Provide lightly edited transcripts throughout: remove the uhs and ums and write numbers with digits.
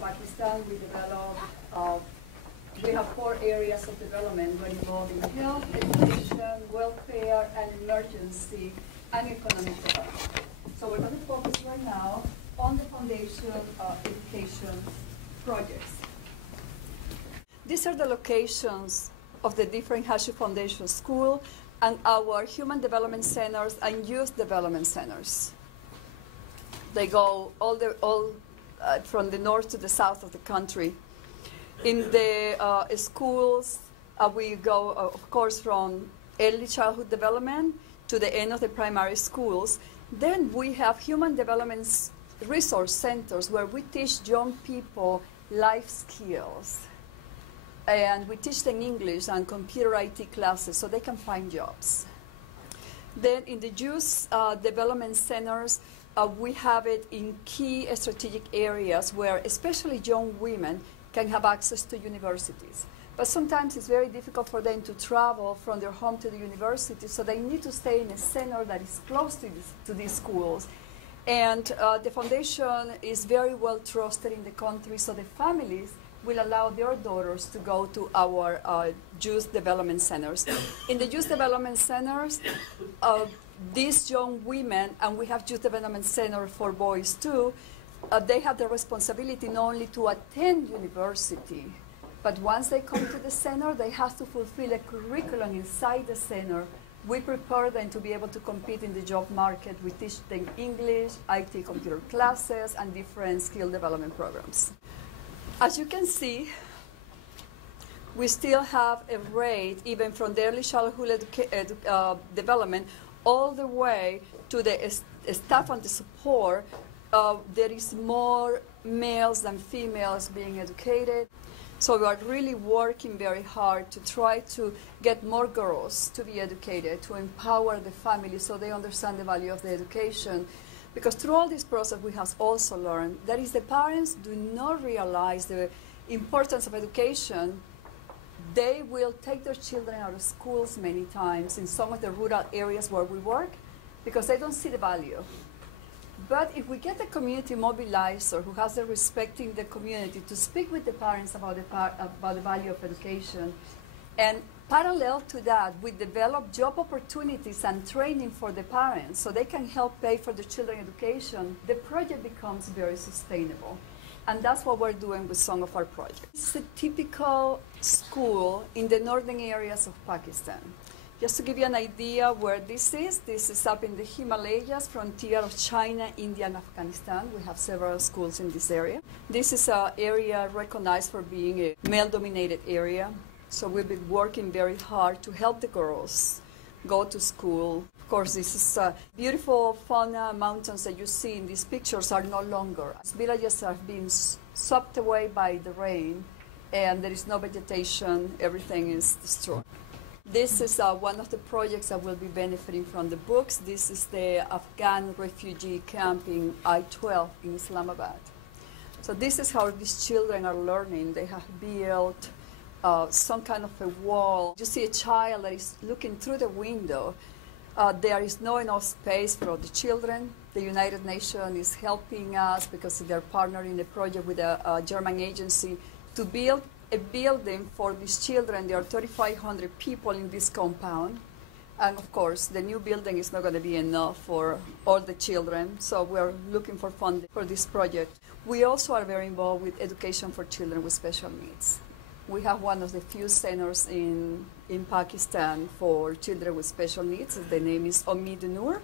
Pakistan, we have 4 areas of development involving health, education, welfare, and emergency and economic development. So we're going to focus right now on the foundation education projects. These are the locations of the different Hashoo Foundation School and our Human Development Centers and Youth Development Centers. They go from the north to the south of the country. In the schools, we go, of course, from early childhood development to the end of the primary schools. Then we have human development resource centers where we teach young people life skills. And we teach them English and computer IT classes so they can find jobs. Then in the youth development centers, we have it in key strategic areas where especially young women can have access to universities. But sometimes it's very difficult for them to travel from their home to the university, so they need to stay in a center that is close to these schools. And the foundation is very well trusted in the country, so the families will allow their daughters to go to our youth development centers. In the youth development centers, these young women, and we have youth development center for boys too, they have the responsibility not only to attend university, but once they come to the center, they have to fulfill a curriculum inside the center. We prepare them to be able to compete in the job market. We teach them English, IT computer classes, and different skill development programs. As you can see, we still have a rate, even from the early childhood development, all the way to the staff and the support. There is more males than females being educated. So we are really working very hard to try to get more girls to be educated, to empower the family so they understand the value of the education. Because through all this process, we have also learned that if the parents do not realize the importance of education, they will take their children out of schools many times in some of the rural areas where we work because they don't see the value. But if we get a community mobilizer who has the respect in the community to speak with the parents about the value of education, and parallel to that, we develop job opportunities and training for the parents so they can help pay for the children's education, the project becomes very sustainable. And that's what we're doing with some of our projects. It's a typical school in the northern areas of Pakistan. Just to give you an idea where this is up in the Himalayas, frontier of China, India, and Afghanistan. We have several schools in this area. This is an area recognized for being a male-dominated area. So we've been working very hard to help the girls go to school. Of course, this is beautiful fauna mountains that you see in these pictures are no longer. Villages have been swept away by the rain, and there is no vegetation. Everything is destroyed. This is one of the projects that will be benefiting from the books. This is the Afghan refugee camp in I-12 in Islamabad. So this is how these children are learning. They have built some kind of a wall. You see a child that is looking through the window. There is no enough space for the children. The United Nations is helping us because they're partnering the project with a German agency to build a building for these children. There are 3,500 people in this compound. And of course, the new building is not going to be enough for all the children. So we're looking for funding for this project. We also are very involved with education for children with special needs. We have one of the few centers in Pakistan for children with special needs. The name is Umeed-e-Noor.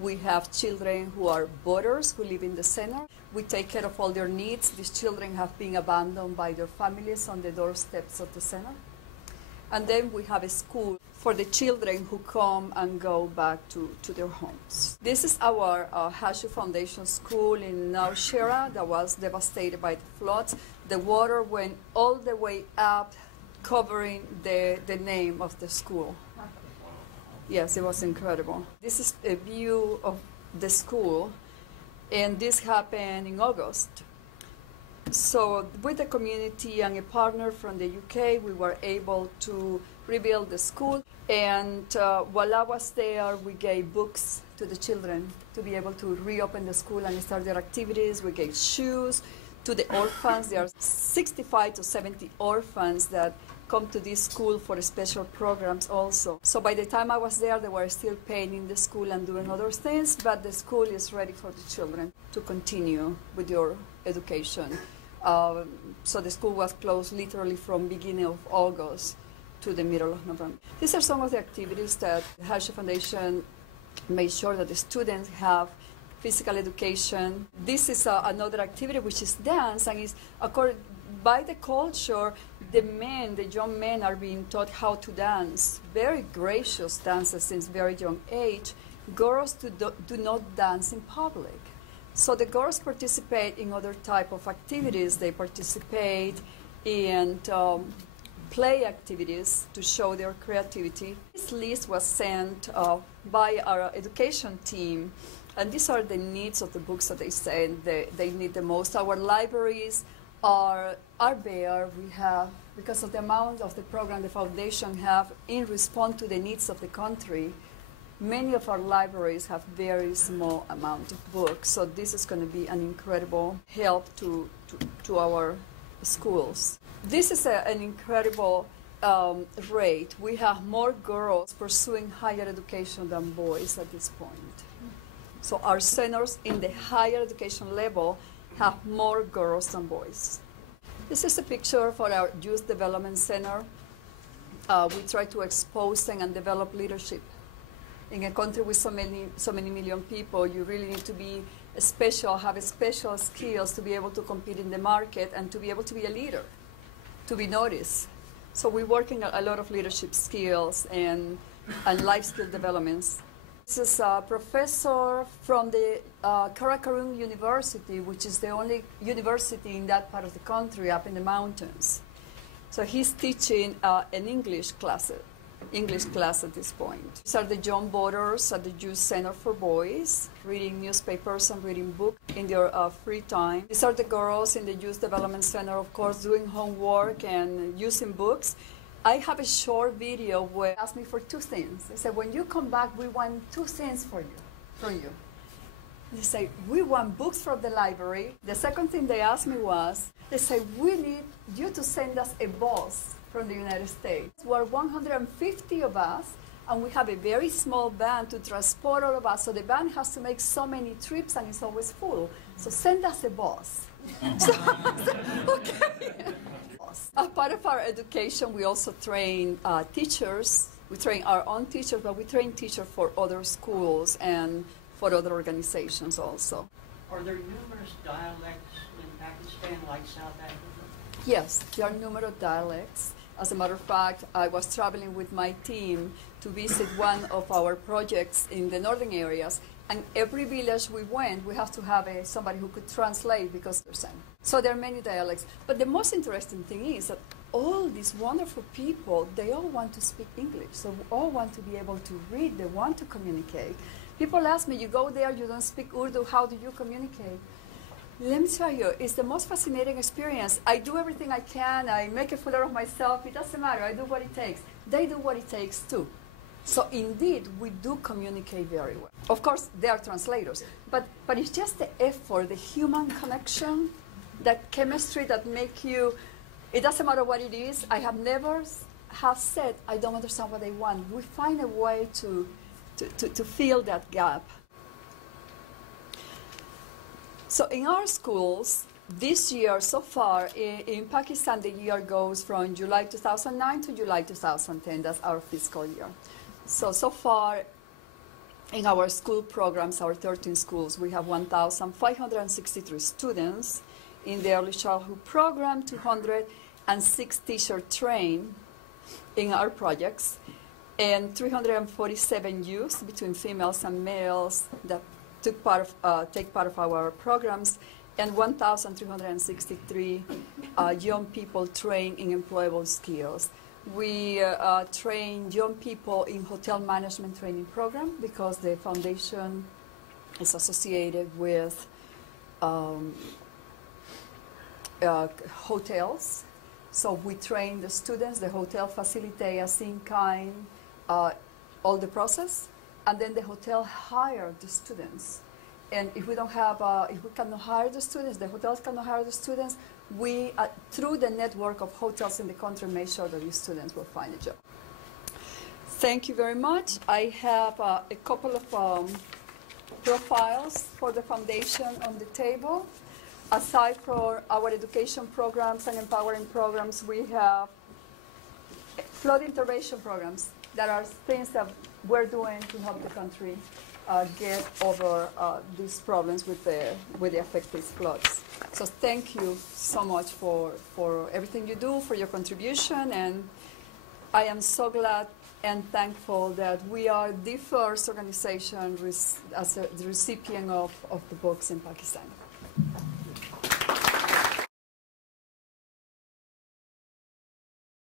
We have children who are boarders who live in the center. We take care of all their needs. These children have been abandoned by their families on the doorsteps of the center. And then we have a school for the children who come and go back to their homes. This is our Hashoo Foundation School in Nowshera that was devastated by the floods. The water went all the way up, covering the name of the school. Yes, it was incredible. This is a view of the school, and this happened in August. So with the community and a partner from the UK, we were able to rebuild the school. And while I was there, we gave books to the children to be able to reopen the school and start their activities. We gave shoes to the orphans. There are 65 to 70 orphans that come to this school for special programs also. So by the time I was there, they were still paying in the school and doing other things, but the school is ready for the children to continue with your education. So the school was closed literally from beginning of August to the middle of November. These are some of the activities that the Hashoo Foundation made sure that the students have physical education. This is another activity, which is dance, and is by the culture, the young men are being taught how to dance, very gracious dances since very young age. Girls do not dance in public. So the girls participate in other type of activities. They participate in play activities to show their creativity. This list was sent by our education team, and these are the needs of the books that they say they need the most. Our libraries are bare. We have, because of the amount of the program the foundation have in response to the needs of the country, many of our libraries have very small amount of books. So this is going to be an incredible help to our schools. This is an incredible rate. We have more girls pursuing higher education than boys at this point. So our centers in the higher education level have more girls than boys. This is a picture for our Youth Development Center. We try to expose and develop leadership. In a country with so many million people, you really need to be special, have special skills to be able to compete in the market and to be able to be a leader, to be noticed. So we're working a lot of leadership skills and life skill developments. This is a professor from the Karakoram University, which is the only university in that part of the country up in the mountains. So he's teaching an English class at this point. These are the young voters at the Youth Center for Boys, reading newspapers and reading books in their free time. These are the girls in the Youth Development Center, of course, doing homework and using books. I have a short video where they asked me for two things. They said, when you come back, we want two things from you. They say, we want books from the library. The second thing they asked me was, they say, we need you to send us a bus from the United States. We're 150 of us, and we have a very small van to transport all of us. So the van has to make so many trips, and it's always full. So send us a bus. So I said, okay. As part of our education, we also train teachers. We train our own teachers, but we train teachers for other schools and for other organizations also. Are there numerous dialects in Pakistan like South Africa? Yes, there are numerous dialects. As a matter of fact, I was traveling with my team to visit one of our projects in the northern areas, and every village we went, we have to have somebody who could translate because they're same. So there are many dialects. But the most interesting thing is that all these wonderful people, they all want to speak English. So we all want to be able to read, they want to communicate. People ask me, you go there, you don't speak Urdu, how do you communicate? Let me tell you, it's the most fascinating experience. I do everything I can, I make a fool of myself, it doesn't matter, I do what it takes. They do what it takes too. So indeed, we do communicate very well. Of course, they are translators, but it's just the effort, the human connection, that chemistry that make you, it doesn't matter what it is. I have never said, I don't understand what they want. We find a way to fill that gap. So in our schools, this year so far, in Pakistan, the year goes from July 2009 to July 2010. That's our fiscal year. So far, in our school programs, our 13 schools, we have 1,563 students. In the early childhood program, 206 teachers trained in our projects, and 347 youths between females and males that take part of our programs, and 1,363 young people trained in employable skills. We train young people in hotel management training program because the foundation is associated with hotels. So we train the students, the hotel facilitate as in kind all the process, and then the hotel hire the students And if we don't have, if we cannot hire the students, the hotels cannot hire the students, we, through the network of hotels in the country, make sure that these students will find a job. Thank you very much. I have a couple of profiles for the foundation on the table. Aside from our education programs and empowering programs, we have flood intervention programs that are things that we're doing to help the country get over these problems with the affected floods. So thank you so much for everything you do, for your contribution, and I am so glad and thankful that we are the first organization as a recipient of the books in Pakistan.